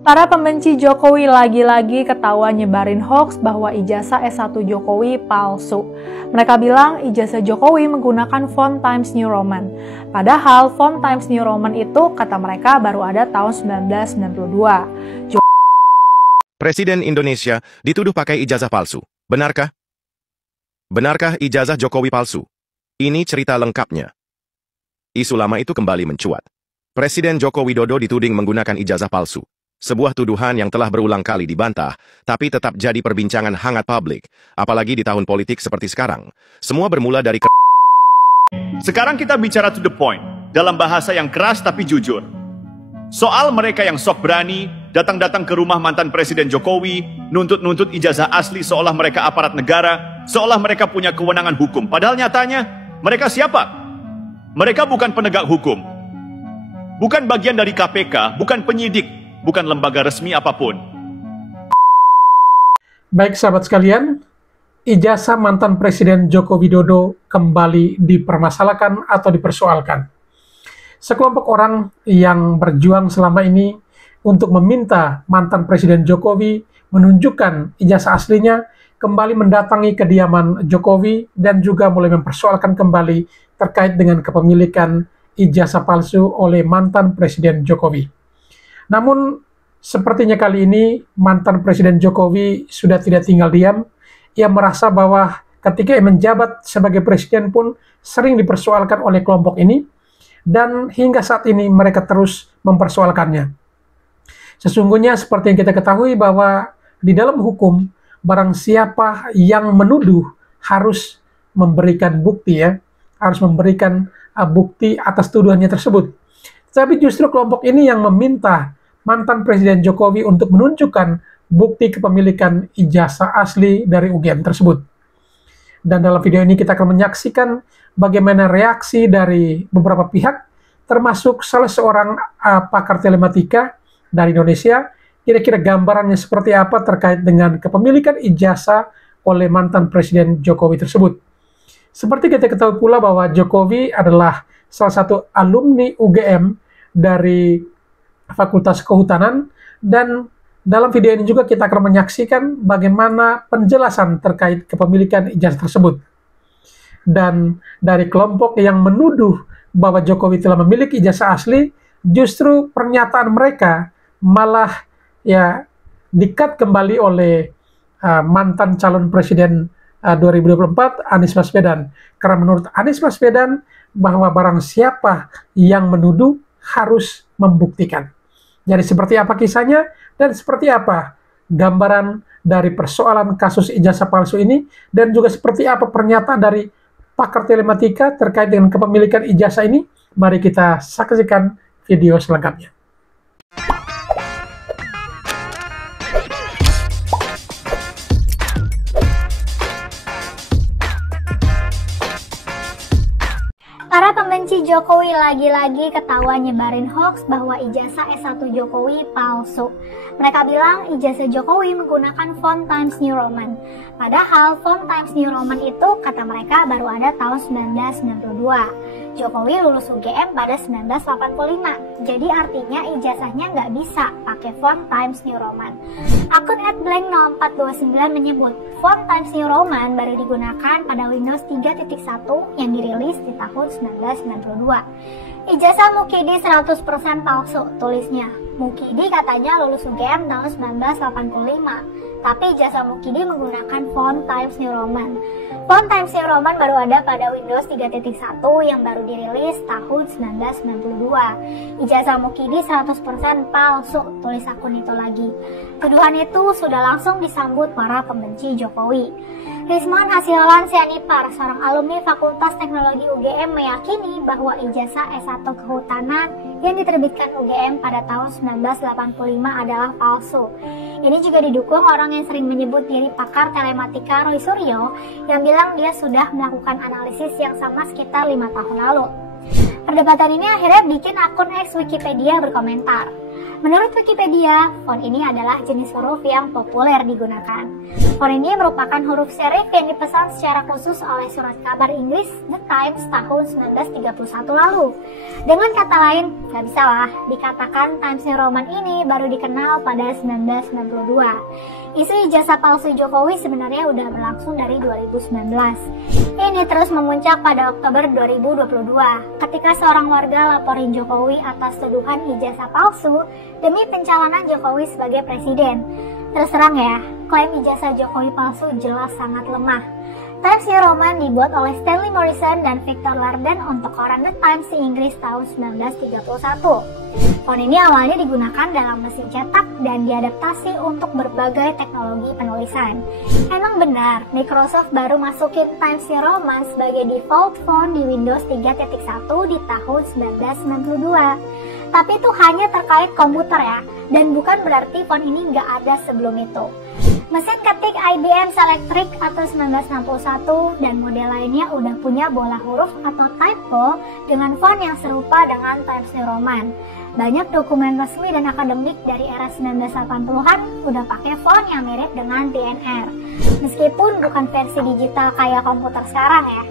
Para pembenci Jokowi lagi-lagi ketahuan nyebarin hoax bahwa ijazah S1 Jokowi palsu. Mereka bilang ijazah Jokowi menggunakan font Times New Roman. Padahal font Times New Roman itu kata mereka baru ada tahun 1992. Presiden Indonesia dituduh pakai ijazah palsu. Benarkah? Benarkah ijazah Jokowi palsu? Ini cerita lengkapnya. Isu lama itu kembali mencuat. Presiden Joko Widodo dituding menggunakan ijazah palsu. Sebuah tuduhan yang telah berulang kali dibantah, tapi tetap jadi perbincangan hangat publik, apalagi di tahun politik seperti sekarang. Semua bermula dari Sekarang kita bicara to the point, dalam bahasa yang keras tapi jujur. Soal mereka yang sok berani, datang-datang ke rumah mantan Presiden Jokowi, nuntut-nuntut ijazah asli seolah mereka aparat negara, seolah mereka punya kewenangan hukum. Padahal nyatanya, mereka siapa? Mereka bukan penegak hukum. Bukan bagian dari KPK, bukan penyidik, bukan lembaga resmi apapun. Baik sahabat sekalian, ijazah mantan Presiden Joko Widodo kembali dipermasalahkan atau dipersoalkan. Sekelompok orang yang berjuang selama ini untuk meminta mantan Presiden Jokowi menunjukkan ijazah aslinya kembali mendatangi kediaman Jokowi dan juga mulai mempersoalkan kembali terkait dengan kepemilikan ijazah palsu oleh mantan Presiden Jokowi. Namun, sepertinya kali ini mantan Presiden Jokowi sudah tidak tinggal diam. Ia merasa bahwa ketika ia menjabat sebagai presiden pun sering dipersoalkan oleh kelompok ini, dan hingga saat ini mereka terus mempersoalkannya. Sesungguhnya seperti yang kita ketahui bahwa di dalam hukum, barang siapa yang menuduh harus memberikan bukti, harus memberikan bukti atas tuduhannya tersebut. Tapi justru kelompok ini yang meminta mantan Presiden Jokowi untuk menunjukkan bukti kepemilikan ijazah asli dari UGM tersebut. Dan dalam video ini kita akan menyaksikan bagaimana reaksi dari beberapa pihak, termasuk salah seorang pakar telematika dari Indonesia, kira-kira gambarannya seperti apa terkait dengan kepemilikan ijazah oleh mantan Presiden Jokowi tersebut. Seperti kita ketahui pula bahwa Jokowi adalah salah satu alumni UGM dari Fakultas Kehutanan, dan dalam video ini juga kita akan menyaksikan bagaimana penjelasan terkait kepemilikan ijazah tersebut. Dan dari kelompok yang menuduh bahwa Jokowi telah memiliki ijazah asli, justru pernyataan mereka malah di-cut kembali oleh mantan calon presiden 2024 Anies Baswedan. Karena menurut Anies Baswedan bahwa barang siapa yang menuduh harus membuktikan. Jadi seperti apa kisahnya dan seperti apa gambaran dari persoalan kasus ijazah palsu ini, dan juga seperti apa pernyataan dari pakar telematika terkait dengan kepemilikan ijazah ini, mari kita saksikan video selengkapnya. Para pembenci Jokowi lagi-lagi ketahuan nyebarin hoax bahwa ijazah S1 Jokowi palsu. Mereka bilang ijazah Jokowi menggunakan font Times New Roman. Padahal font Times New Roman itu kata mereka baru ada tahun 1992. Jokowi lulus UGM pada 1985. Jadi artinya ijazahnya nggak bisa pakai font Times New Roman. Akun @blank0429 menyebut font Times New Roman baru digunakan pada Windows 3.1 yang dirilis di tahun 1992. Ijazah Mukidi 100% palsu, tulisnya. Mukidi katanya lulus UGM tahun 1985, tapi ijazah Mukidi menggunakan font Times New Roman. Font Times New Roman baru ada pada Windows 3.1 yang baru dirilis tahun 1992. Ijazah Mukidi 100% palsu, tulis akun itu lagi. Tuduhan itu sudah langsung disambut para pembenci Jokowi. Risman Hasiholan Sianipar, seorang alumni Fakultas Teknologi UGM, meyakini bahwa ijazah S1 Kehutanan yang diterbitkan UGM pada tahun 1985 adalah palsu. Ini juga didukung orang yang sering menyebut diri pakar telematika Roy Suryo, yang bilang dia sudah melakukan analisis yang sama sekitar 5 tahun lalu. Perdebatan ini akhirnya bikin akun ex Wikipedia berkomentar. Menurut Wikipedia, font ini adalah jenis huruf yang populer digunakan. Font ini merupakan huruf serif yang dipesan secara khusus oleh surat kabar Inggris The Times tahun 1931 lalu. Dengan kata lain, gak bisa lah dikatakan Times New Roman ini baru dikenal pada 1992. Isu ijazah palsu Jokowi sebenarnya udah berlangsung dari 2019. Ini terus memuncak pada Oktober 2022 ketika seorang warga laporin Jokowi atas tuduhan ijazah palsu demi pencalonan Jokowi sebagai presiden. Terus terang ya, klaim ijazah Jokowi palsu jelas sangat lemah. Times New Roman dibuat oleh Stanley Morrison dan Victor Larden untuk koran The Times di Inggris tahun 1931. Font ini awalnya digunakan dalam mesin cetak dan diadaptasi untuk berbagai teknologi penulisan. Emang benar, Microsoft baru masukin Times New Roman sebagai default font di Windows 3.1 di tahun 1992. Tapi itu hanya terkait komputer ya, dan bukan berarti font ini nggak ada sebelum itu. Mesin ketik IBM Selectric atau 1961 dan model lainnya udah punya bola huruf atau typo dengan font yang serupa dengan Times New Roman. Banyak dokumen resmi dan akademik dari era 1980-an udah pakai font yang mirip dengan TNR. Meskipun bukan versi digital kayak komputer sekarang ya.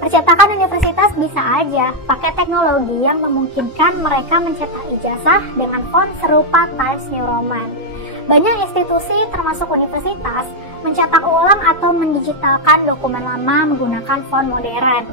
Percetakan universitas bisa aja pakai teknologi yang memungkinkan mereka mencetak ijazah dengan font serupa Times New Roman. Banyak institusi termasuk universitas mencetak ulang atau mendigitalkan dokumen lama menggunakan font modern.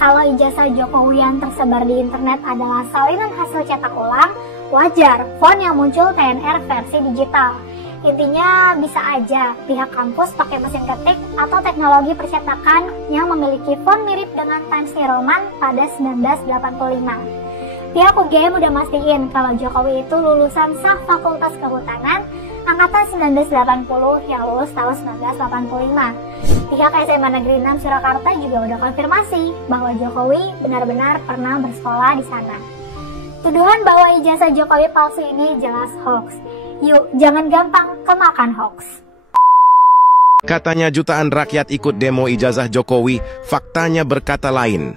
Kalau ijazah Jokowi yang tersebar di internet adalah salinan hasil cetak ulang, wajar font yang muncul TNR versi digital. Intinya bisa aja pihak kampus pakai mesin ketik atau teknologi percetakan yang memiliki font mirip dengan Times New Roman pada 1985. Pihak UGM udah mastiin kalau Jokowi itu lulusan sah Fakultas Kehutanan angkatan 1980 yang lulus tahun 1985. Pihak SMA Negeri 6 Surakarta juga udah konfirmasi bahwa Jokowi benar-benar pernah bersekolah di sana. Tuduhan bahwa ijazah Jokowi palsu ini jelas hoax. Yuk, jangan gampang kemakan hoax. Katanya jutaan rakyat ikut demo ijazah Jokowi, faktanya berkata lain.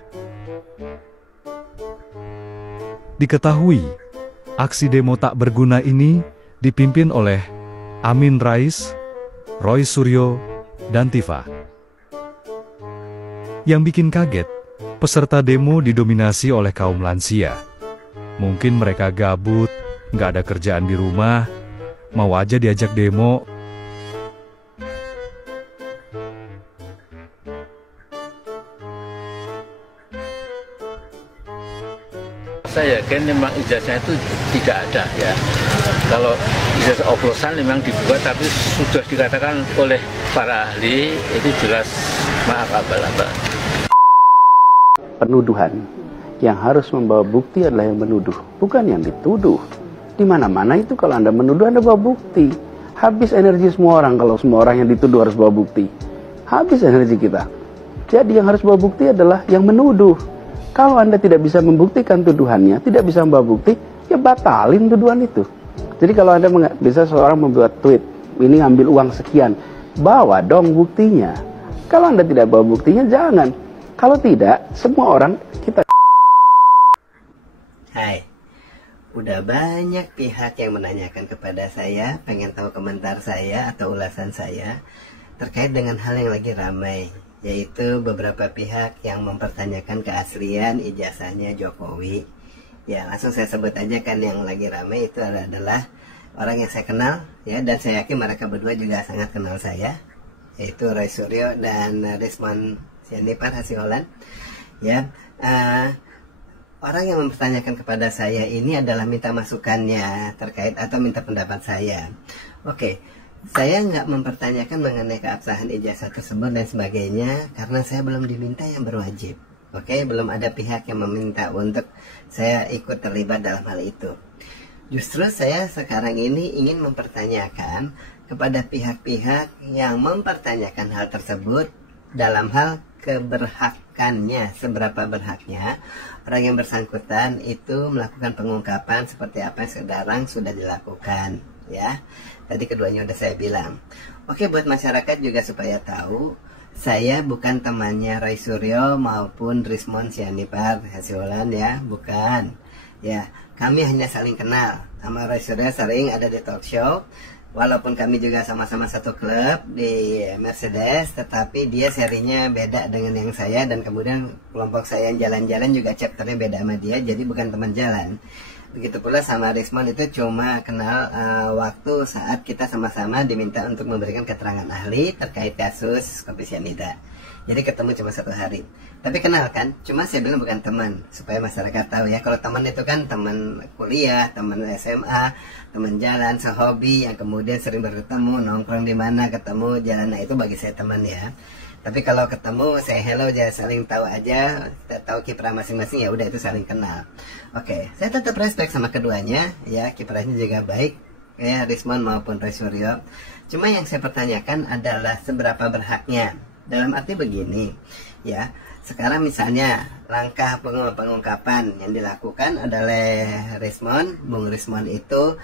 Diketahui, aksi demo tak berguna ini dipimpin oleh Amin Rais, Roy Suryo, dan Tifa. Yang bikin kaget, peserta demo didominasi oleh kaum lansia. Mungkin mereka gabut, nggak ada kerjaan di rumah, mau aja diajak demo. Saya yakin memang ijazah itu tidak ada ya. Kalau ijazah oplosan memang dibuat, tapi sudah dikatakan oleh para ahli itu jelas maaf abal-abal. Penuduhan yang harus membawa bukti adalah yang menuduh, bukan yang dituduh. Di mana-mana itu kalau Anda menuduh, Anda bawa bukti. Habis energi semua orang kalau semua orang yang dituduh harus bawa bukti. Habis energi kita. Jadi yang harus bawa bukti adalah yang menuduh. Kalau Anda tidak bisa membuktikan tuduhannya, tidak bisa membawa bukti, ya batalin tuduhan itu. Jadi kalau Anda bisa seorang membuat tweet, ini ngambil uang sekian, bawa dong buktinya. Kalau Anda tidak bawa buktinya, jangan. Kalau tidak, semua orang kita... Hai, udah banyak pihak yang menanyakan kepada saya, pengen tahu komentar saya atau ulasan saya terkait dengan hal yang lagi ramai, yaitu beberapa pihak yang mempertanyakan keaslian ijazahnya Jokowi. Ya, langsung saya sebut aja kan yang lagi ramai itu adalah orang yang saya kenal ya, dan saya yakin mereka berdua juga sangat kenal saya, yaitu Roy Suryo dan Rismon Sianipar Hasiolan. Ya, orang yang mempertanyakan kepada saya ini adalah minta masukannya terkait atau minta pendapat saya. Oke. Saya nggak mempertanyakan mengenai keabsahan ijazah tersebut dan sebagainya karena saya belum diminta yang berwajib. Oke, belum ada pihak yang meminta untuk saya ikut terlibat dalam hal itu. Justru saya sekarang ini ingin mempertanyakan kepada pihak-pihak yang mempertanyakan hal tersebut dalam hal keberhakannya, seberapa berhaknya orang yang bersangkutan itu melakukan pengungkapan seperti apa yang sekarang sudah dilakukan. Ya, tadi keduanya udah saya bilang. Oke, buat masyarakat juga supaya tahu, saya bukan temannya Roy Suryo maupun Rismon Sianipar Hasiolan ya, bukan. Ya, kami hanya saling kenal. Sama Roy Suryo sering ada di talk show. Walaupun kami juga sama-sama satu klub di Mercedes, tetapi dia serinya beda dengan yang saya, dan kemudian kelompok saya yang jalan-jalan juga chapternya beda sama dia, jadi bukan teman jalan. Begitu pula sama Rismon, itu cuma kenal waktu saat kita sama-sama diminta untuk memberikan keterangan ahli terkait kasus kopi cyanida. Jadi ketemu cuma 1 hari. Tapi kenal kan, cuma saya bilang bukan teman, supaya masyarakat tahu ya. Kalau teman itu kan teman kuliah, teman SMA, teman jalan, sehobi yang kemudian sering bertemu, nongkrong di mana, ketemu jalan. Nah itu bagi saya teman ya. Tapi kalau ketemu, saya hello aja, saling tahu aja, kita tahu kiprah masing-masing, ya udah itu saling kenal. Oke, saya tetap respect sama keduanya, ya kiprahnya juga baik, ya Rismon maupun Roy Suryo. Cuma yang saya pertanyakan adalah seberapa berhaknya. Dalam arti begini, ya sekarang misalnya langkah pengungkapan yang dilakukan oleh Rismon, Bung Rismon itu,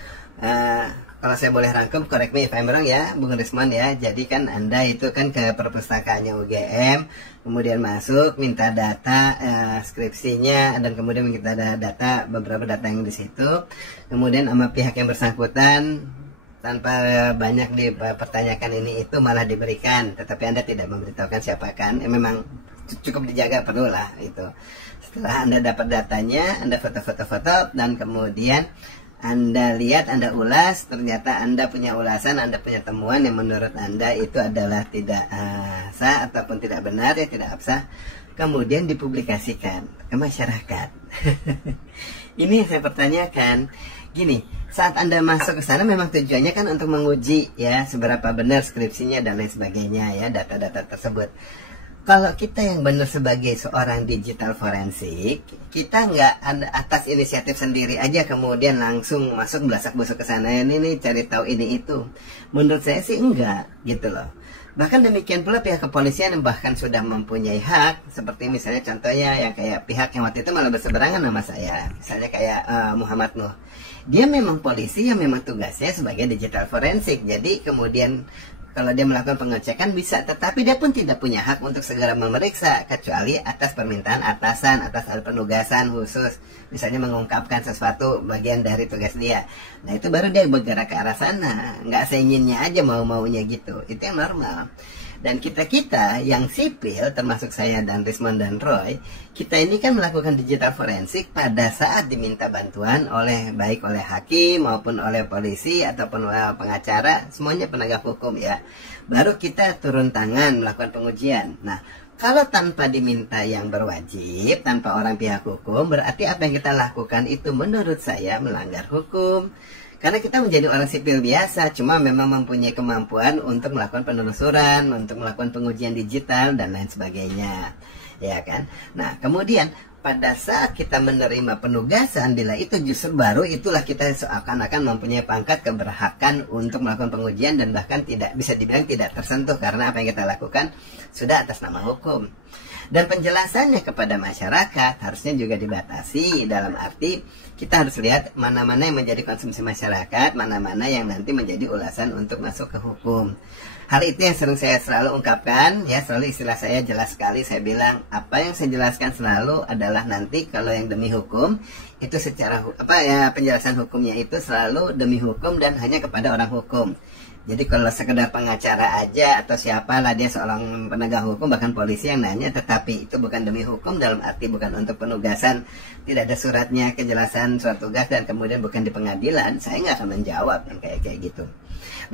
kalau saya boleh rangkum, correct me if I'm wrong ya, Bung Rismon ya. Jadi kan Anda itu kan ke perpustakaannya UGM, kemudian masuk, minta data skripsinya, dan kemudian minta data, beberapa data yang di situ. Kemudian sama pihak yang bersangkutan, tanpa banyak dipertanyakan ini itu malah diberikan, tetapi Anda tidak memberitahukan siapa kan, memang cukup dijaga, perlu lah itu. Setelah Anda dapat datanya, Anda foto-foto, dan kemudian Anda lihat, Anda ulas, ternyata Anda punya ulasan, Anda punya temuan yang menurut Anda itu adalah tidak sah ataupun tidak benar, ya tidak sah, kemudian dipublikasikan ke masyarakat. Ini yang saya pertanyakan. Gini, saat Anda masuk ke sana memang tujuannya kan untuk menguji ya seberapa benar skripsinya dan lain sebagainya ya, data-data tersebut. Kalau kita yang benar sebagai seorang digital forensik, kita nggak atas inisiatif sendiri aja kemudian langsung masuk belasak-busuk ke sana, ini cari tahu ini itu. Menurut saya sih enggak gitu loh. Bahkan demikian pula pihak kepolisian yang bahkan sudah mempunyai hak, seperti misalnya contohnya yang kayak pihak yang waktu itu malah berseberangan sama saya, misalnya kayak Muhammad Nuh. Dia memang polisi yang memang tugasnya sebagai digital forensik. Jadi kemudian kalau dia melakukan pengecekan bisa, tetapi dia pun tidak punya hak untuk segera memeriksa kecuali atas permintaan atasan, atas penugasan khusus, misalnya mengungkapkan sesuatu bagian dari tugas dia. Nah itu baru dia bergerak ke arah sana, nggak seinginnya aja mau-maunya gitu. Itu yang normal. Dan kita-kita yang sipil, termasuk saya dan Rismon dan Roy, kita ini kan melakukan digital forensik pada saat diminta bantuan baik oleh hakim maupun oleh polisi ataupun pengacara, semuanya penegak hukum ya. Baru kita turun tangan melakukan pengujian. Nah, kalau tanpa diminta yang berwajib, tanpa orang pihak hukum, berarti apa yang kita lakukan itu menurut saya melanggar hukum. Karena kita menjadi orang sipil biasa, cuma memang mempunyai kemampuan untuk melakukan penelusuran, untuk melakukan pengujian digital, dan lain sebagainya. Ya kan? Nah, kemudian pada saat kita menerima penugasan, bila itu justru baru itulah kita seakan-akan mempunyai pangkat keberhakan untuk melakukan pengujian, dan bahkan tidak bisa dibilang tidak tersentuh karena apa yang kita lakukan sudah atas nama hukum. Dan penjelasannya kepada masyarakat harusnya juga dibatasi, dalam arti kita harus lihat mana-mana yang menjadi konsumsi masyarakat, mana-mana yang nanti menjadi ulasan untuk masuk ke hukum. Hal itu yang sering saya selalu ungkapkan, ya selalu istilah saya jelas sekali, saya bilang apa yang saya jelaskan selalu adalah nanti kalau yang demi hukum itu secara penjelasan hukumnya itu selalu demi hukum dan hanya kepada orang hukum. Jadi kalau sekedar pengacara aja atau siapalah dia seorang penegak hukum, bahkan polisi yang nanya, tetapi itu bukan demi hukum dalam arti bukan untuk penugasan, tidak ada suratnya, kejelasan surat tugas, dan kemudian bukan di pengadilan, saya nggak akan menjawab yang kayak gitu.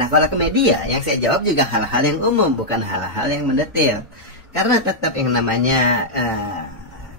Nah kalau ke media, yang saya jawab juga hal-hal yang umum, bukan hal-hal yang mendetail. Karena tetap yang namanya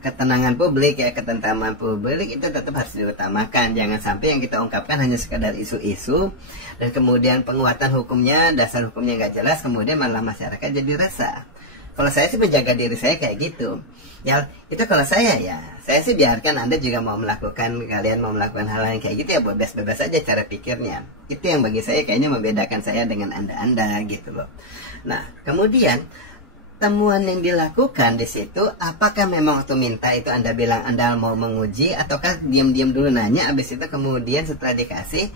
ketenangan publik ya, ketentraman publik itu tetap harus diutamakan. Jangan sampai yang kita ungkapkan hanya sekadar isu-isu dan kemudian penguatan hukumnya, dasar hukumnya nggak jelas, kemudian malah masyarakat jadi resah. Kalau saya sih menjaga diri saya kayak gitu. Ya itu kalau saya sih biarkan Anda juga mau melakukan, kalian mau melakukan hal yang kayak gitu ya bebas-bebas aja cara pikirnya. Itu yang bagi saya kayaknya membedakan saya dengan Anda gitu loh. Nah kemudian temuan yang dilakukan di situ, apakah memang waktu minta itu Anda bilang Anda mau menguji, ataukah diam-diam dulu nanya, habis itu kemudian setelah dikasih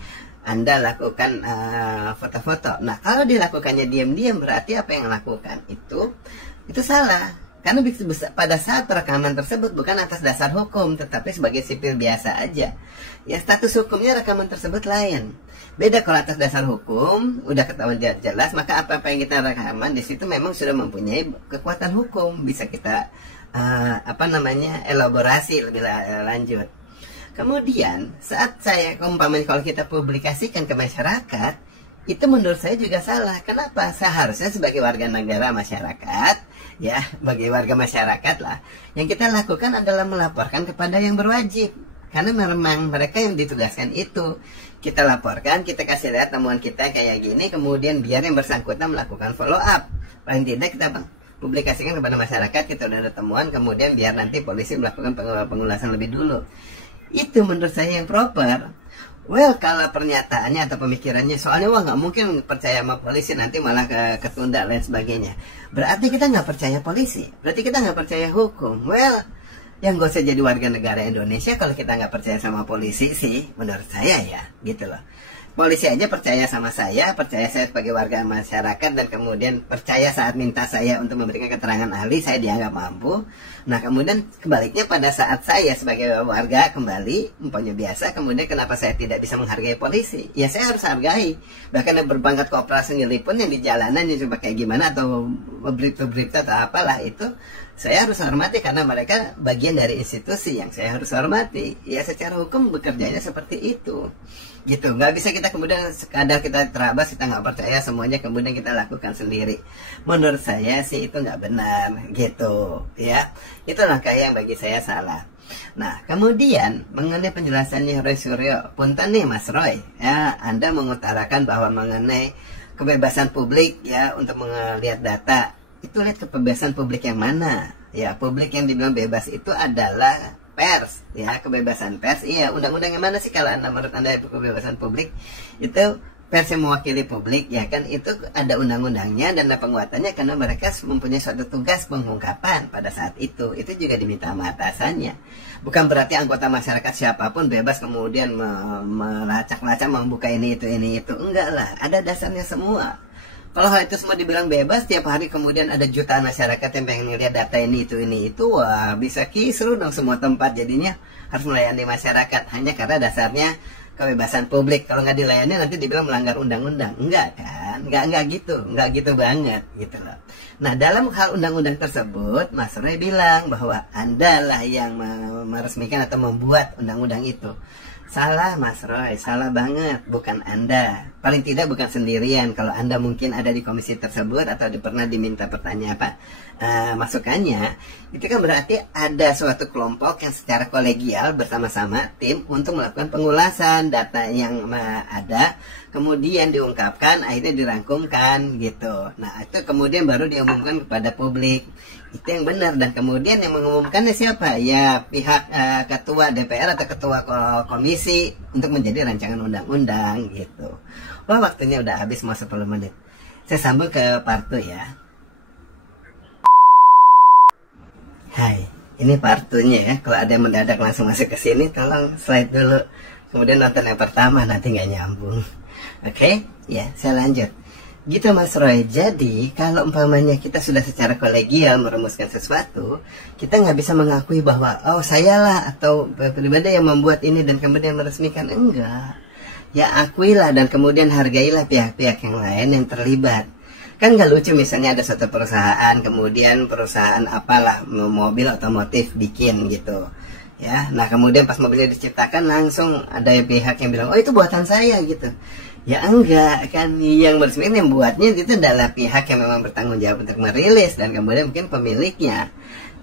Anda lakukan foto-foto. Nah kalau dilakukannya diam-diam berarti apa yang lakukan itu salah. Karena pada saat rekaman tersebut bukan atas dasar hukum, tetapi sebagai sipil biasa aja. Ya status hukumnya rekaman tersebut lain. Beda kalau atas dasar hukum, udah ketahuan jelas, maka apa-apa yang kita rekaman di situ memang sudah mempunyai kekuatan hukum, bisa kita elaborasi lebih lanjut. Kemudian saat saya umpamanya kalau kita publikasikan ke masyarakat, itu menurut saya juga salah. Kenapa? Seharusnya sebagai warga negara masyarakat, ya, bagi warga masyarakat lah, yang kita lakukan adalah melaporkan kepada yang berwajib. Karena memang mereka yang ditugaskan itu. Kita laporkan, kita kasih lihat temuan kita kayak gini, kemudian biar yang bersangkutan melakukan follow up. Paling tidak kita publikasikan kepada masyarakat, kita udah ada temuan, kemudian biar nanti polisi melakukan pengulasan lebih dulu. Itu menurut saya yang proper. Well, kalau pernyataannya atau pemikirannya, soalnya wah nggak mungkin percaya sama polisi, nanti malah ketunda dan sebagainya. Berarti kita nggak percaya polisi, berarti kita nggak percaya hukum. Well, yang gak usah jadi warga negara Indonesia kalau kita nggak percaya sama polisi sih, menurut saya ya, gitu loh. Polisi aja percaya sama saya, percaya saya sebagai warga masyarakat, dan kemudian percaya saat minta saya untuk memberikan keterangan ahli, saya dianggap mampu. Nah kemudian kebaliknya pada saat saya sebagai warga kembali, umpamanya biasa, kemudian kenapa saya tidak bisa menghargai polisi? Ya saya harus hargai. Bahkan yang berpangkat kopral sendiri pun yang di jalanan yang coba kayak gimana, atau berita-berita atau apalah itu, saya harus hormati karena mereka bagian dari institusi yang saya harus hormati. Ya secara hukum bekerjanya seperti itu. Gitu, nggak bisa kita kemudian sekadar kita terabas, kita nggak percaya semuanya kemudian kita lakukan sendiri. Menurut saya sih itu nggak benar, gitu ya. Itu langkah yang bagi saya salah. Nah kemudian mengenai penjelasannya Roy Suryo, punten nih Mas Roy, ya Anda mengutarakan bahwa mengenai kebebasan publik ya untuk melihat data, itu lihat kebebasan publik yang mana? Ya publik yang dibilang bebas itu adalah pers, ya kebebasan pers. Iya, undang-undang yang mana sih kalau menurut Anda kebebasan publik? Itu pers yang mewakili publik, ya kan, itu ada undang-undangnya dan ada penguatannya karena mereka mempunyai suatu tugas pengungkapan pada saat itu juga diminta sama atasannya. Bukan berarti anggota masyarakat siapapun bebas kemudian melacak-lacak membuka ini itu, enggak lah, ada dasarnya semua. Kalau hal itu semua dibilang bebas, tiap hari kemudian ada jutaan masyarakat yang pengen ngeliat data ini itu, wah bisa kisruh dong semua tempat, jadinya harus melayani masyarakat hanya karena dasarnya kebebasan publik. Kalau nggak dilayani nanti dibilang melanggar undang-undang, enggak kan? Enggak gitu banget gitu loh. Nah dalam hal undang-undang tersebut, Mas Roy bilang bahwa Anda lah yang meresmikan atau membuat undang-undang itu. Salah Mas Roy, salah banget, bukan Anda. Paling tidak bukan sendirian. Kalau Anda mungkin ada di komisi tersebut atau pernah diminta masukannya, itu kan berarti ada suatu kelompok yang secara kolegial bersama-sama tim untuk melakukan pengulasan data yang ada, kemudian diungkapkan, akhirnya dirangkumkan gitu. Nah itu kemudian baru diumumkan kepada publik. Itu yang benar, dan kemudian yang mengumumkannya siapa? Ya pihak ketua DPR atau ketua komisi untuk menjadi rancangan undang-undang gitu. Wah waktunya udah habis, mau 10 menit. Saya sambung ke Partu ya. Hai, ini Partunya ya. Kalau ada yang mendadak langsung masuk ke sini, tolong slide dulu. Kemudian nonton yang pertama, nanti nggak nyambung. Oke, ya saya lanjut. Gitu Mas Roy, jadi kalau umpamanya kita sudah secara kolegial merumuskan sesuatu, kita nggak bisa mengakui bahwa oh sayalah atau pribadi yang membuat ini dan kemudian meresmikan, enggak. Ya akuilah dan kemudian hargailah pihak-pihak yang lain yang terlibat. Kan nggak lucu misalnya ada suatu perusahaan, kemudian perusahaan apalah mobil otomotif bikin gitu. Ya, nah kemudian pas mobilnya diciptakan langsung ada pihak yang bilang oh itu buatan saya gitu. Ya enggak, kan yang meresmikan yang buatnya itu adalah pihak yang memang bertanggung jawab untuk merilis dan kemudian mungkin pemiliknya.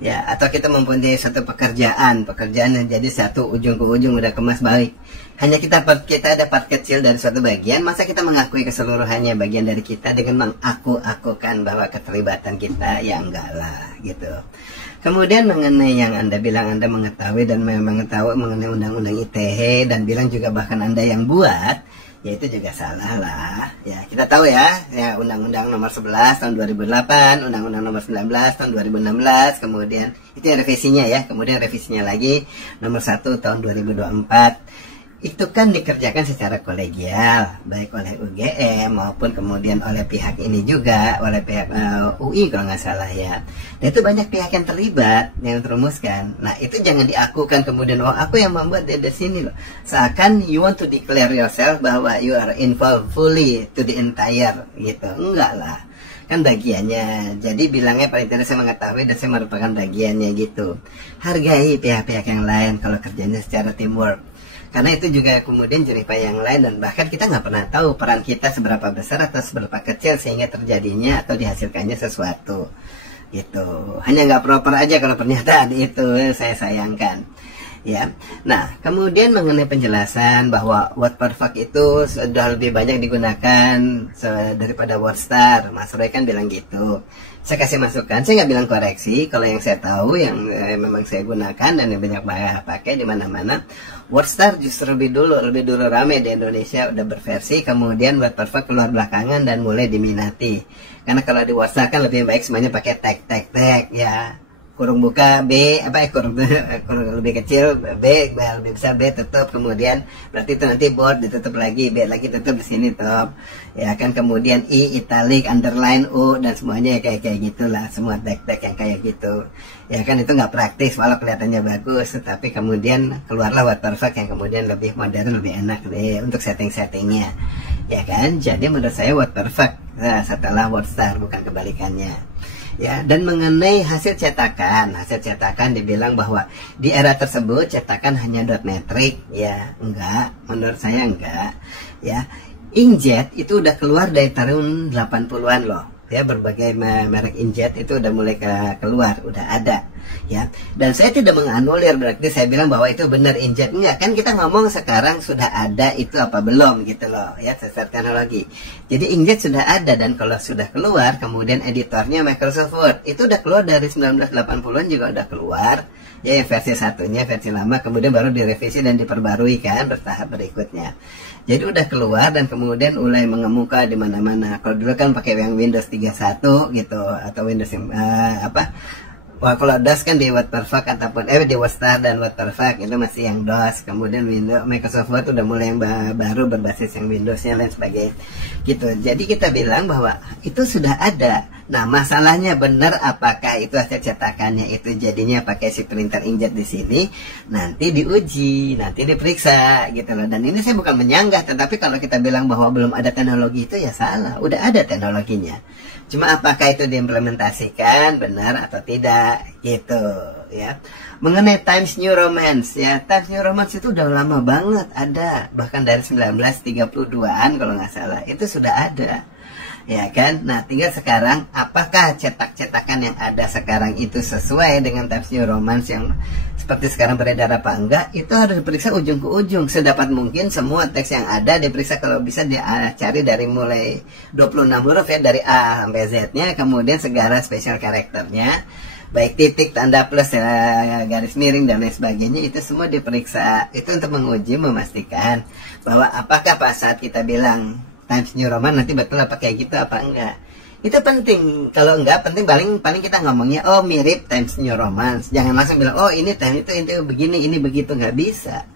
Ya, atau kita mempunyai satu pekerjaan yang jadi satu ujung ke ujung udah kemas baik. Hanya kita ada part kecil dari suatu bagian, masa kita mengakui keseluruhannya bagian dari kita dengan mengaku-akukan bahwa keterlibatan kita, ya enggak lah gitu. Kemudian mengenai yang Anda bilang Anda mengetahui dan mengetahui mengenai undang-undang ITE dan bilang juga bahkan Anda yang buat, ya itu juga salah lah. Ya kita tahu ya Undang-Undang Nomor 11 Tahun 2008, Undang-Undang Nomor 19 Tahun 2016, kemudian itu yang revisinya ya, kemudian revisinya lagi Nomor 1 Tahun 2024. itu kan dikerjakan secara kolegial, baik oleh UGM maupun kemudian oleh pihak ini juga, oleh pihak UI kalau nggak salah ya. Dan itu banyak pihak yang terlibat, yang terumuskan. Nah itu jangan diakukan kemudian, oh aku yang membuat dari sini loh. Seakan you want to declare yourself bahwa you are involved fully to the entire gitu. Enggak lah, kan bagiannya. Jadi bilangnya paling tidak saya mengetahui dan saya merupakan bagiannya gitu. Hargai pihak-pihak yang lain kalau kerjanya secara teamwork. Karena itu juga kemudian jerih payah yang lain, dan bahkan kita nggak pernah tahu peran kita seberapa besar atau seberapa kecil sehingga terjadinya atau dihasilkannya sesuatu gitu. Hanya nggak proper aja kalau pernyataan itu, saya sayangkan ya. Nah kemudian mengenai penjelasan bahwa word perfect itu sudah lebih banyak digunakan daripada word star, Mas Roy kan bilang gitu. Saya kasih masukan, saya nggak bilang koreksi. Kalau yang saya tahu, yang memang saya gunakan dan yang banyak pakai di mana-mana, word star justru lebih dulu rame di Indonesia, udah berversi. Kemudian word perfect keluar belakangan dan mulai diminati. Karena kalau di word star kan lebih baik semuanya pakai tag ya. Kurung buka B, kurung lebih kecil B, lebih besar B tutup, kemudian berarti itu nanti bold ditutup lagi, B lagi tutup di sini top, ya kan. Kemudian I, italic, underline, U, dan semuanya ya kayak gitulah, semua tag yang kayak gitu, ya kan. Itu nggak praktis walau kelihatannya bagus, tapi kemudian keluarlah word perfect yang kemudian lebih modern, lebih enak deh untuk settingnya, ya kan. Jadi menurut saya word perfect setelah word star, bukan kebalikannya. Ya, dan mengenai hasil cetakan dibilang bahwa di era tersebut cetakan hanya dot metrik, ya enggak, menurut saya enggak, ya. Inkjet itu udah keluar dari tahun 80-an loh, ya. Berbagai merek inkjet itu udah mulai keluar, udah ada, ya. Dan saya tidak menganulir berarti saya bilang bahwa itu benar inkjet, enggak kan. Kita ngomong sekarang sudah ada itu apa belum gitu loh, ya, secara teknologi. Jadi inkjet sudah ada, dan kalau sudah keluar kemudian editornya Microsoft Word itu udah keluar dari 1980-an juga udah keluar, ya, yang versi satunya, versi lama, kemudian baru direvisi dan diperbarui kan bertahap berikutnya. Jadi udah keluar dan kemudian mulai mengemuka di mana-mana. Kalau dulu kan pakai yang Windows 31 gitu, atau Windows yang wah, kalau DOS kan di Word Perfect ataupun di Word Star dan Word Perfect itu masih yang DOS. Kemudian Windows, Microsoft Word udah mulai yang baru berbasis yang Windowsnya dan sebagainya gitu. Jadi kita bilang bahwa itu sudah ada. Nah masalahnya benar apakah itu hasil cetakannya itu jadinya pakai si printer inkjet di sini, nanti diuji, nanti diperiksa gitu loh. Dan ini saya bukan menyanggah, tetapi kalau kita bilang bahwa belum ada teknologi itu ya salah. Udah ada teknologinya. Cuma apakah itu diimplementasikan benar atau tidak gitu, ya. Mengenai Times New Roman, ya, Times New Roman itu udah lama banget ada, bahkan dari 1932-an kalau nggak salah itu sudah ada, ya kan. Nah tinggal sekarang apakah cetak-cetakan yang ada sekarang itu sesuai dengan Times New Roman yang seperti sekarang beredar apa enggak, itu harus diperiksa ujung ke ujung. Sedapat mungkin semua teks yang ada diperiksa, kalau bisa dicari dari mulai 26 huruf ya, dari A sampai Z-nya, kemudian segala spesial karakternya, baik titik, tanda plus, garis miring dan lain sebagainya, itu semua diperiksa. Itu untuk menguji, memastikan bahwa apakah pas saat kita bilang Times New Roman nanti betul apa kayak gitu apa enggak. Itu penting. Kalau enggak penting, paling kita ngomongnya oh mirip Times New Roman. Jangan langsung bilang oh ini Times itu begini, ini begitu. Nggak bisa.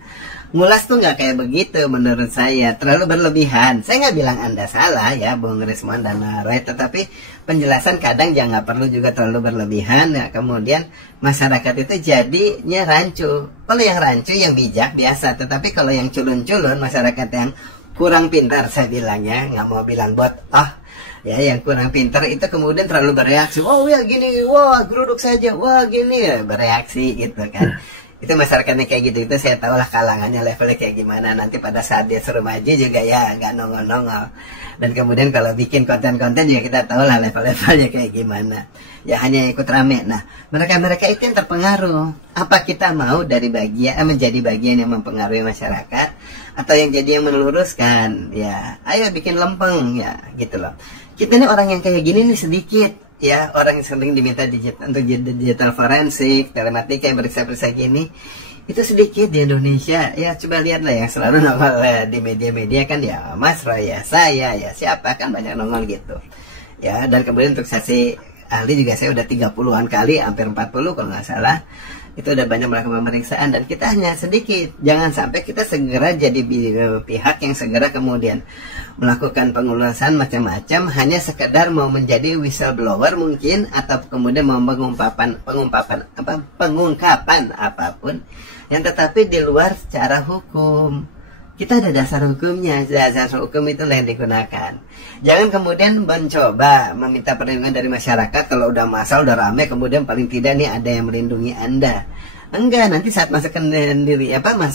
Ngulas tuh nggak kayak begitu menurut saya. Terlalu berlebihan. Saya nggak bilang Anda salah ya, Bung Rismon dan Roy, tetapi penjelasan kadang jangan perlu juga terlalu berlebihan ya. Kemudian masyarakat itu jadinya rancu. Kalau yang rancu yang bijak biasa, tetapi kalau yang culun-culun, masyarakat yang kurang pintar, saya bilangnya, nggak mau bilang bot, ya, yang kurang pintar itu kemudian terlalu bereaksi, wah ya gini, wah geruduk saja, wah gini, ya, bereaksi gitu kan. Itu masyarakatnya kayak gitu, itu saya tahu lah kalangannya levelnya kayak gimana. Nanti pada saat dia suruh maju juga ya nggak nongol-nongol. Dan kemudian kalau bikin konten-konten juga kita tahu lah level-levelnya kayak gimana. Ya hanya ikut rame. Nah mereka-mereka itu yang terpengaruh. Apa kita mau dari menjadi bagian yang mempengaruhi masyarakat, atau yang jadi yang meluruskan? Ya ayo bikin lempeng ya gitu loh. Kita ini orang yang kayak gini nih sedikit, ya, orang yang sering diminta untuk digital forensik, telematika yang periksa-periksa gini, itu sedikit di Indonesia. Ya coba lihatlah yang selalu nongol di media-media kan ya Mas Roy, ya saya, ya siapa kan banyak nongol gitu. Ya, dan kemudian untuk saksi ahli juga saya udah 30-an kali, hampir 40 kalau nggak salah. Itu udah banyak melakukan pemeriksaan dan kita hanya sedikit. Jangan sampai kita segera jadi pihak yang segera kemudian melakukan pengulasan macam-macam hanya sekedar mau menjadi whistleblower mungkin, atau kemudian mau pengungkapan apapun yang tetapi di luar secara hukum. Kita ada dasar hukumnya, dasar hukum itu yang digunakan. Jangan kemudian mencoba meminta perlindungan dari masyarakat kalau udah masalah, udah rame, kemudian paling tidak nih ada yang melindungi Anda. Enggak, nanti saat masuk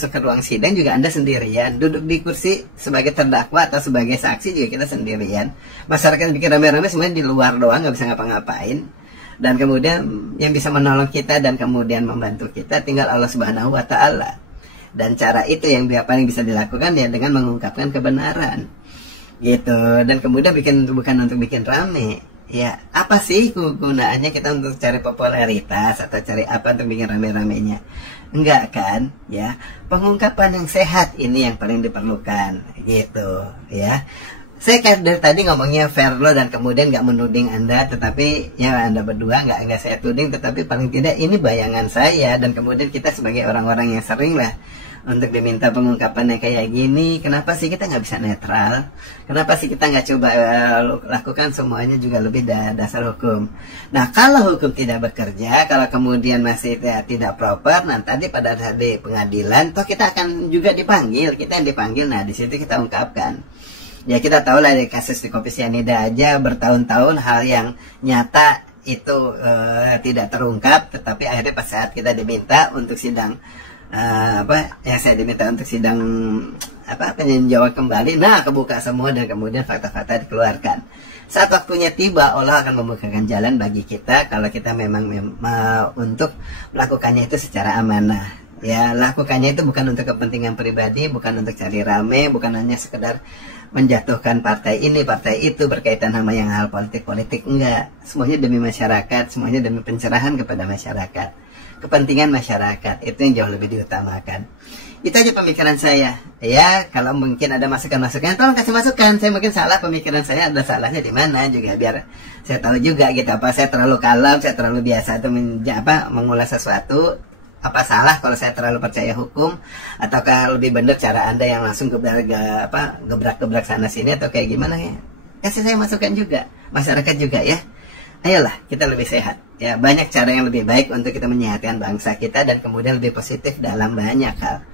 ke ruang sidang juga Anda sendirian. Duduk di kursi sebagai terdakwa atau sebagai saksi juga kita sendirian. Masyarakat bikin rame-rame semuanya di luar doang, nggak bisa ngapa-ngapain. Dan kemudian yang bisa menolong kita dan kemudian membantu kita tinggal Allah Subhanahu wa Ta'ala. Dan cara itu yang paling bisa dilakukan ya dengan mengungkapkan kebenaran gitu. Dan kemudian bukan untuk bikin rame. Ya apa sih kegunaannya kita untuk cari popularitas atau cari apa untuk bikin rame-ramenya? Enggak kan ya. Pengungkapan yang sehat ini yang paling diperlukan gitu ya. Saya kayak dari tadi ngomongnya fair law dan kemudian nggak menuding Anda, tetapi ya Anda berdua nggak saya tuding, tetapi paling tidak ini bayangan saya. Dan kemudian kita sebagai orang-orang yang sering lah untuk diminta pengungkapannya kayak gini, kenapa sih kita nggak bisa netral? Kenapa sih kita nggak coba lakukan semuanya juga lebih dasar hukum? Nah kalau hukum tidak bekerja, kalau kemudian masih tidak proper, nah tadi pada saat di pengadilan, toh kita akan juga dipanggil, kita yang dipanggil, nah di situ kita ungkapkan. Ya kita tahu lah dari kasus di Kopi Cyanida aja bertahun-tahun hal yang nyata itu tidak terungkap, tetapi akhirnya pas saat kita diminta untuk sidang saya diminta untuk sidang peninjauan kembali, nah kebuka semua dan kemudian fakta-fakta dikeluarkan. Saat waktunya tiba, Allah akan membukakan jalan bagi kita kalau kita memang untuk melakukannya itu secara amanah. Ya lakukannya itu bukan untuk kepentingan pribadi, bukan untuk cari rame, bukan hanya sekedar menjatuhkan partai ini, partai itu berkaitan sama yang hal politik-politik, enggak. Semuanya demi masyarakat, semuanya demi pencerahan kepada masyarakat. Kepentingan masyarakat, itu yang jauh lebih diutamakan. Itu aja pemikiran saya. Ya, kalau mungkin ada masukan-masukan, tolong kasih masukan. Saya mungkin salah, pemikiran saya ada salahnya di mana juga, biar saya tahu juga gitu. Apa saya terlalu kalem, saya terlalu biasa atau mengulas sesuatu. Apa salah kalau saya terlalu percaya hukum, ataukah lebih benar cara Anda yang langsung gebrak-gebrak sana sini, atau kayak gimana ya? Kasih saya masukan juga, masyarakat juga ya. Ayolah kita lebih sehat ya, banyak cara yang lebih baik untuk kita menyehatkan bangsa kita dan kemudian lebih positif dalam banyak hal.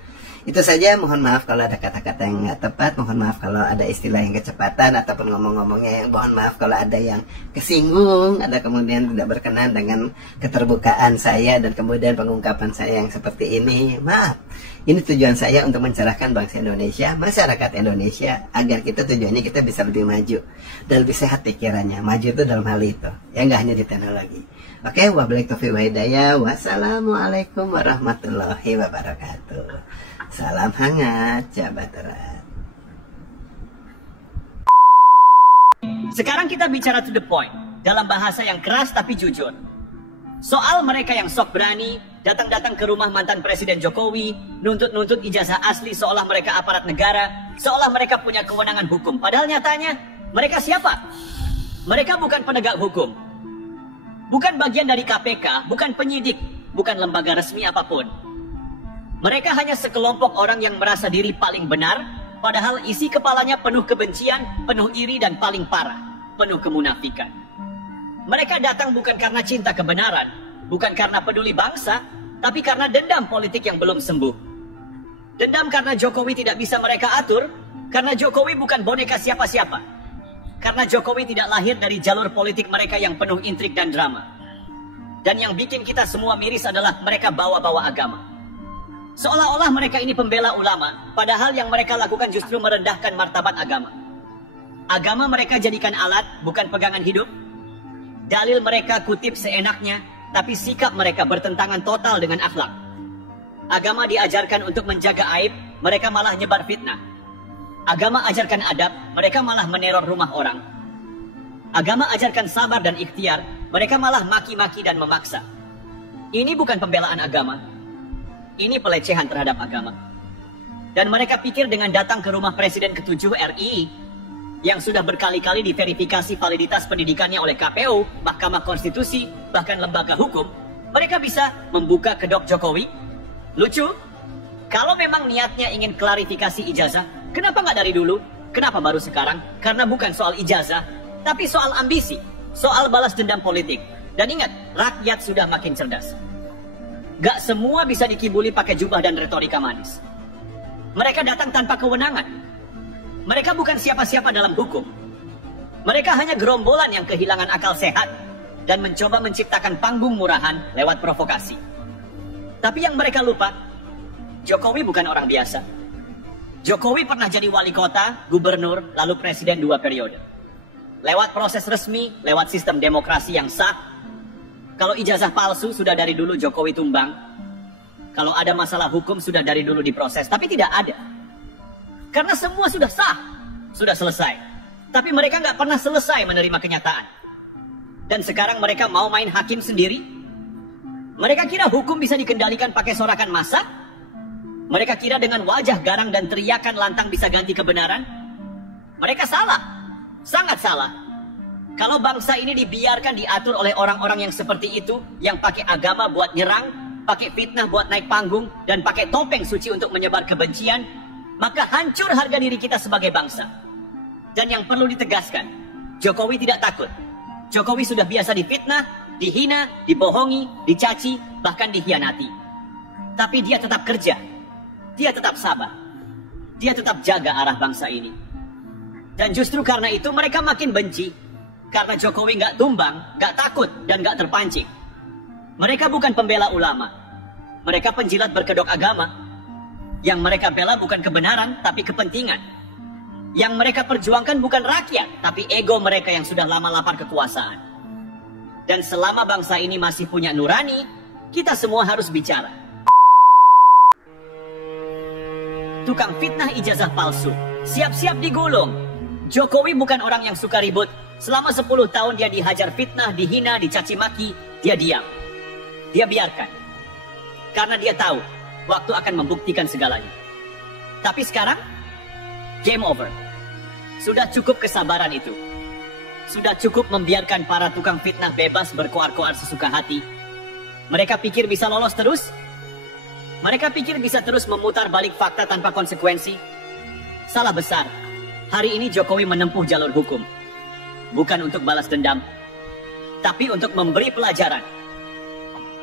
Itu saja, mohon maaf kalau ada kata-kata yang nggak tepat, mohon maaf kalau ada istilah yang kecepatan ataupun ngomong-ngomongnya yang, mohon maaf kalau ada yang kesinggung, ada kemudian tidak berkenan dengan keterbukaan saya dan kemudian pengungkapan saya yang seperti ini. Maaf, ini tujuan saya untuk mencerahkan bangsa Indonesia, masyarakat Indonesia, agar kita tujuannya kita bisa lebih maju dan lebih sehat pikirannya. Maju itu dalam hal itu, ya nggak hanya di teknologi. Oke, wabillahi taufiq wa hidayah. Wassalamualaikum warahmatullahi wabarakatuh. Salam hangat, sahabat erat. Sekarang kita bicara to the point, dalam bahasa yang keras tapi jujur. Soal mereka yang sok berani datang-datang ke rumah mantan Presiden Jokowi, nuntut-nuntut ijazah asli seolah mereka aparat negara, seolah mereka punya kewenangan hukum. Padahal nyatanya, mereka siapa? Mereka bukan penegak hukum, bukan bagian dari KPK, bukan penyidik, bukan lembaga resmi apapun. Mereka hanya sekelompok orang yang merasa diri paling benar, padahal isi kepalanya penuh kebencian, penuh iri, dan paling parah, penuh kemunafikan. Mereka datang bukan karena cinta kebenaran, bukan karena peduli bangsa, tapi karena dendam politik yang belum sembuh. Dendam karena Jokowi tidak bisa mereka atur, karena Jokowi bukan boneka siapa-siapa. Karena Jokowi tidak lahir dari jalur politik mereka yang penuh intrik dan drama. Dan yang bikin kita semua miris adalah mereka bawa-bawa agama. Seolah-olah mereka ini pembela ulama, padahal yang mereka lakukan justru merendahkan martabat agama. Agama mereka jadikan alat, bukan pegangan hidup. Dalil mereka kutip seenaknya, tapi sikap mereka bertentangan total dengan akhlak. Agama diajarkan untuk menjaga aib, mereka malah nyebar fitnah. Agama ajarkan adab, mereka malah meneror rumah orang. Agama ajarkan sabar dan ikhtiar, mereka malah maki-maki dan memaksa. Ini bukan pembelaan agama. Ini pelecehan terhadap agama. Dan mereka pikir dengan datang ke rumah Presiden ke-7 RI, yang sudah berkali-kali diverifikasi validitas pendidikannya oleh KPU, Mahkamah Konstitusi, bahkan lembaga hukum, Mereka bisa membuka kedok Jokowi. Lucu. Kalau memang niatnya ingin klarifikasi ijazah, kenapa nggak dari dulu? Kenapa baru sekarang? Karena bukan soal ijazah, tapi soal ambisi, soal balas dendam politik. Dan ingat, rakyat sudah makin cerdas. Gak semua bisa dikibuli pakai jubah dan retorika manis. Mereka datang tanpa kewenangan. Mereka bukan siapa-siapa dalam hukum. Mereka hanya gerombolan yang kehilangan akal sehat dan mencoba menciptakan panggung murahan lewat provokasi. Tapi yang mereka lupa, Jokowi bukan orang biasa. Jokowi pernah jadi wali kota, gubernur, lalu presiden 2 periode. Lewat proses resmi, lewat sistem demokrasi yang sah. Kalau ijazah palsu sudah dari dulu Jokowi tumbang. Kalau ada masalah hukum sudah dari dulu diproses, tapi tidak ada. Karena semua sudah sah, sudah selesai. Tapi mereka nggak pernah selesai menerima kenyataan. Dan sekarang mereka mau main hakim sendiri. Mereka kira hukum bisa dikendalikan pakai sorakan massa. Mereka kira dengan wajah garang dan teriakan lantang bisa ganti kebenaran. Mereka salah, sangat salah. Kalau bangsa ini dibiarkan diatur oleh orang-orang yang seperti itu, yang pakai agama buat nyerang, pakai fitnah buat naik panggung, dan pakai topeng suci untuk menyebar kebencian, maka hancur harga diri kita sebagai bangsa. Dan yang perlu ditegaskan, Jokowi tidak takut. Jokowi sudah biasa difitnah, dihina, dibohongi, dicaci, bahkan dikhianati. Tapi dia tetap kerja. Dia tetap sabar. Dia tetap jaga arah bangsa ini. Dan justru karena itu mereka makin benci. Karena Jokowi nggak tumbang, nggak takut, dan nggak terpancing. Mereka bukan pembela ulama. Mereka penjilat berkedok agama. Yang mereka bela bukan kebenaran, tapi kepentingan. Yang mereka perjuangkan bukan rakyat, tapi ego mereka yang sudah lama lapar kekuasaan. Dan selama bangsa ini masih punya nurani, kita semua harus bicara. Tukang fitnah ijazah palsu, siap-siap digulung. Jokowi bukan orang yang suka ribut. Selama 10 tahun dia dihajar fitnah, dihina, dicaci maki, dia diam. Dia biarkan. Karena dia tahu, waktu akan membuktikan segalanya. Tapi sekarang, game over. Sudah cukup kesabaran itu. Sudah cukup membiarkan para tukang fitnah bebas berkoar-koar sesuka hati. Mereka pikir bisa lolos terus? Mereka pikir bisa terus memutar balik fakta tanpa konsekuensi? Salah besar. Hari ini Jokowi menempuh jalur hukum. Bukan untuk balas dendam, tapi untuk memberi pelajaran.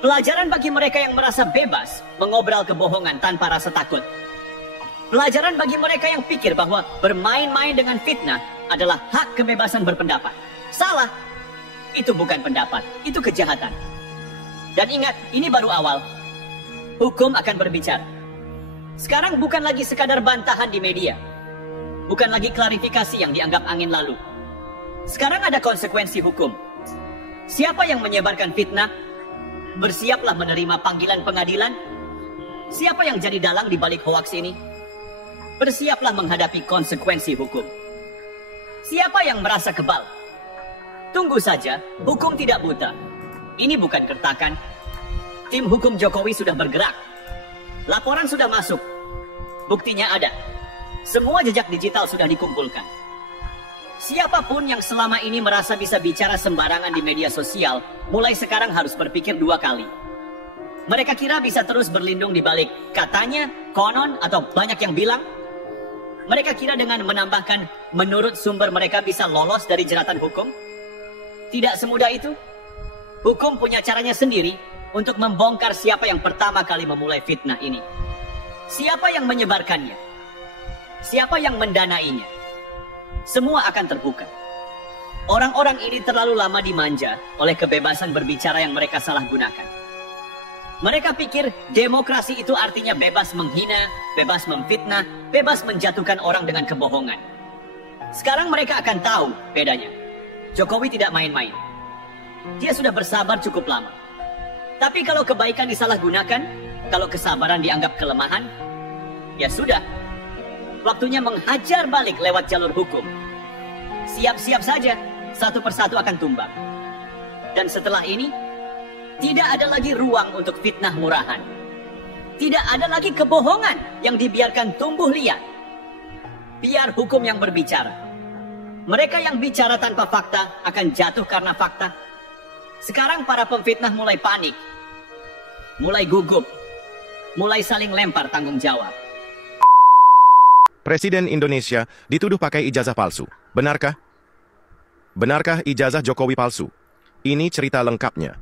Pelajaran bagi mereka yang merasa bebas mengobrol kebohongan tanpa rasa takut. Pelajaran bagi mereka yang pikir bahwa bermain-main dengan fitnah adalah hak kebebasan berpendapat. Salah. Itu bukan pendapat, itu kejahatan. Dan ingat, ini baru awal. Hukum akan berbicara. Sekarang bukan lagi sekadar bantahan di media. Bukan lagi klarifikasi yang dianggap angin lalu. Sekarang ada konsekuensi hukum. Siapa yang menyebarkan fitnah, bersiaplah menerima panggilan pengadilan. Siapa yang jadi dalang di balik hoaks ini, bersiaplah menghadapi konsekuensi hukum. Siapa yang merasa kebal, tunggu saja, hukum tidak buta. Ini bukan kertakan. Tim hukum Jokowi sudah bergerak. Laporan sudah masuk. Buktinya ada. Semua jejak digital sudah dikumpulkan. Siapapun yang selama ini merasa bisa bicara sembarangan di media sosial, mulai sekarang harus berpikir 2 kali. Mereka kira bisa terus berlindung di balik katanya, konon, atau banyak yang bilang. Mereka kira dengan menambahkan menurut sumber mereka bisa lolos dari jeratan hukum. Tidak semudah itu. Hukum punya caranya sendiri untuk membongkar siapa yang pertama kali memulai fitnah ini. Siapa yang menyebarkannya? Siapa yang mendanainya? Semua akan terbuka. Orang-orang ini terlalu lama dimanja oleh kebebasan berbicara yang mereka salah gunakan. Mereka pikir demokrasi itu artinya bebas menghina, bebas memfitnah, bebas menjatuhkan orang dengan kebohongan. Sekarang mereka akan tahu bedanya. Jokowi tidak main-main. Dia sudah bersabar cukup lama. Tapi kalau kebaikan disalahgunakan, kalau kesabaran dianggap kelemahan, ya sudah. Waktunya menghajar balik lewat jalur hukum. Siap-siap saja, satu persatu akan tumbang. Dan setelah ini, tidak ada lagi ruang untuk fitnah murahan. Tidak ada lagi kebohongan yang dibiarkan tumbuh liar. Biar hukum yang berbicara. Mereka yang bicara tanpa fakta akan jatuh karena fakta. Sekarang para pemfitnah mulai panik. mulai gugup, mulai saling lempar tanggung jawab. Presiden Indonesia dituduh pakai ijazah palsu. Benarkah? Benarkah ijazah Jokowi palsu? Ini cerita lengkapnya.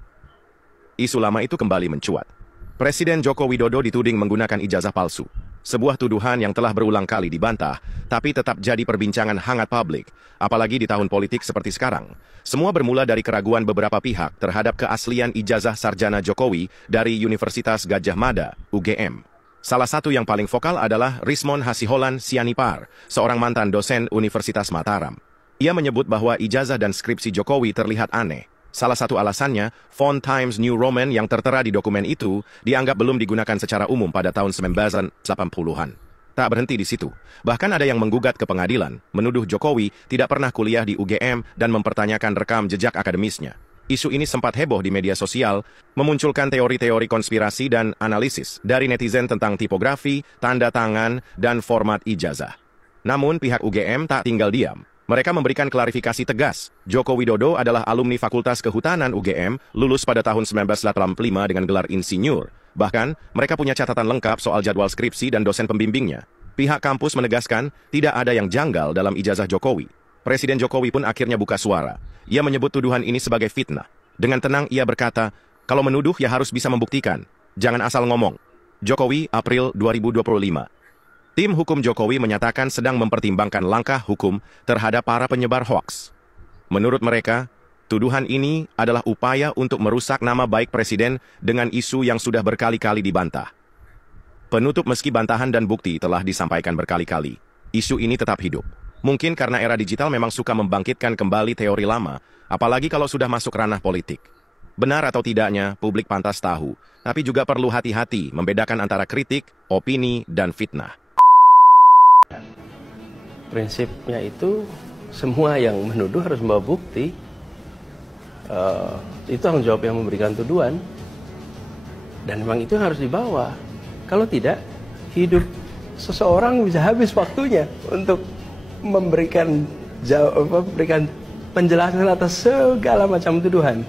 Isu lama itu kembali mencuat. Presiden Joko Widodo dituding menggunakan ijazah palsu. Sebuah tuduhan yang telah berulang kali dibantah, tapi tetap jadi perbincangan hangat publik, apalagi di tahun politik seperti sekarang. Semua bermula dari keraguan beberapa pihak terhadap keaslian ijazah sarjana Jokowi dari Universitas Gadjah Mada, UGM. Salah satu yang paling vokal adalah Rismon Hasiholan Sianipar, seorang mantan dosen Universitas Mataram. Ia menyebut bahwa ijazah dan skripsi Jokowi terlihat aneh. Salah satu alasannya, font Times New Roman yang tertera di dokumen itu dianggap belum digunakan secara umum pada tahun 1980-an. Tak berhenti di situ. Bahkan ada yang menggugat ke pengadilan, menuduh Jokowi tidak pernah kuliah di UGM dan mempertanyakan rekam jejak akademisnya. Isu ini sempat heboh di media sosial, memunculkan teori-teori konspirasi dan analisis dari netizen tentang tipografi, tanda tangan, dan format ijazah. Namun pihak UGM tak tinggal diam. Mereka memberikan klarifikasi tegas. Joko Widodo adalah alumni Fakultas Kehutanan UGM, lulus pada tahun 1985 dengan gelar insinyur. Bahkan, mereka punya catatan lengkap soal jadwal skripsi dan dosen pembimbingnya. Pihak kampus menegaskan tidak ada yang janggal dalam ijazah Jokowi. Presiden Jokowi pun akhirnya buka suara. Ia menyebut tuduhan ini sebagai fitnah. Dengan tenang ia berkata, kalau menuduh ya harus bisa membuktikan. Jangan asal ngomong. Jokowi, April 2025. Tim hukum Jokowi menyatakan sedang mempertimbangkan langkah hukum terhadap para penyebar hoaks. Menurut mereka, tuduhan ini adalah upaya untuk merusak nama baik Presiden dengan isu yang sudah berkali-kali dibantah. Penutup meski bantahan dan bukti telah disampaikan berkali-kali, isu ini tetap hidup. Mungkin karena era digital memang suka membangkitkan kembali teori lama, apalagi kalau sudah masuk ranah politik. Benar atau tidaknya, publik pantas tahu, tapi juga perlu hati-hati membedakan antara kritik, opini, dan fitnah. Prinsipnya itu semua yang menuduh harus membawa bukti. Itu tanggung jawab yang memberikan tuduhan, dan memang itu harus dibawa. Kalau tidak, hidup seseorang bisa habis waktunya untuk memberikan penjelasan atas segala macam tuduhan.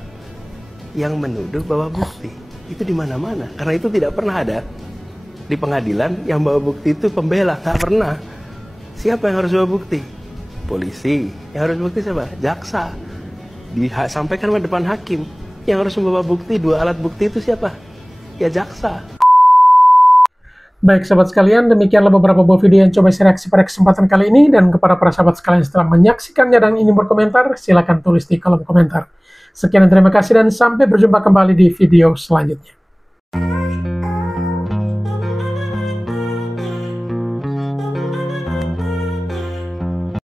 Yang menuduh bawa bukti itu di mana-mana, karena itu tidak pernah ada di pengadilan yang bawa bukti itu pembela, tak pernah. Siapa yang harus bawa bukti? Polisi. Yang harus bukti siapa? Jaksa. Disampaikan ke depan hakim. Yang harus membawa bukti, dua alat bukti itu siapa? Ya jaksa. Baik sahabat sekalian, demikianlah beberapa buah video yang coba saya reaksi pada kesempatan kali ini. Dan kepada para sahabat sekalian setelah menyaksikannya dan ingin berkomentar, silakan tulis di kolom komentar. Sekian dan terima kasih dan sampai berjumpa kembali di video selanjutnya.